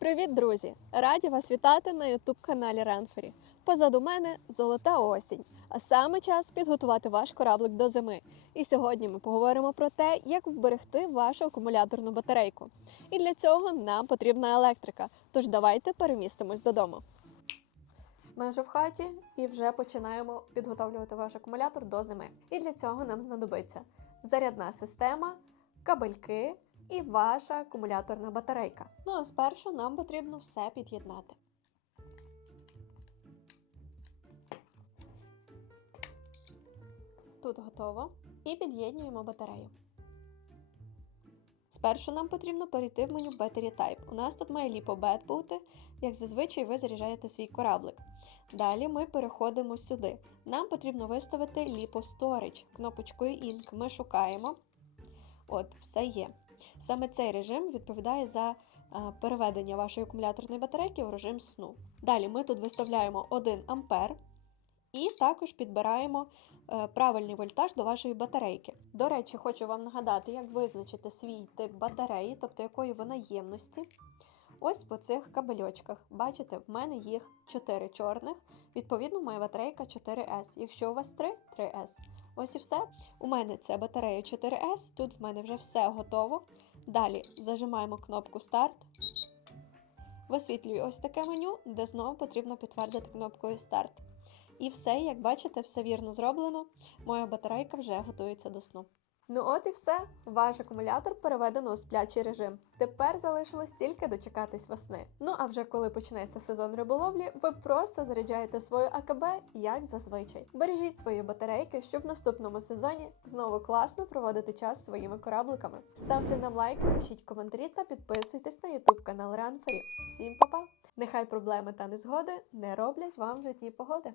Привіт, друзі! Раді вас вітати на youtube каналі Ренфері. Позаду мене золота осінь, а саме час підготувати ваш кораблик до зими. І сьогодні ми поговоримо про те, як вберегти вашу акумуляторну батарейку. І для цього нам потрібна електрика. Тож давайте перемістимось додому. Ми вже в хаті і вже починаємо підготовлювати ваш акумулятор до зими. І для цього нам знадобиться зарядна система, кабельки і ваша акумуляторна батарейка. Ну а спершу нам потрібно все під'єднати. Тут готово. І під'єднуємо батарею. Спершу нам потрібно перейти в меню Battery Type. У нас тут має LiPo-BAT бути, як зазвичай ви заряджаєте свій кораблик. Далі ми переходимо сюди. Нам потрібно виставити LiPo Storage. Кнопочкою Ink ми шукаємо. От, все є. Саме цей режим відповідає за переведення вашої акумуляторної батарейки в режим сну. Далі ми тут виставляємо 1 ампер і також підбираємо е, правильний вольтаж до вашої батарейки. До речі, хочу вам нагадати, як визначити свій тип батареї, тобто якої вона ємності. Ось по цих кабельочках. Бачите, в мене їх 4 чорних. Відповідно, моя батарейка 4S. Якщо у вас 3, 3S. Ось і все. У мене це батарея 4S. Тут в мене вже все готово. Далі зажимаємо кнопку старт. Висвітлюю ось таке меню, де знову потрібно підтвердити кнопкою старт. І все, як бачите, все вірно зроблено. Моя батарейка вже готується до сну. Ну от і все. Ваш акумулятор переведено у сплячий режим. Тепер залишилось тільки дочекатись весни. Ну а вже коли почнеться сезон риболовлі, ви просто заряджаєте свою АКБ як зазвичай. Бережіть свої батарейки, щоб в наступному сезоні знову класно проводити час своїми корабликами. Ставте нам лайки, пишіть коментарі та підписуйтесь на YouTube канал Ранфері. Всім па-па! Нехай проблеми та незгоди не роблять вам в житті погоди.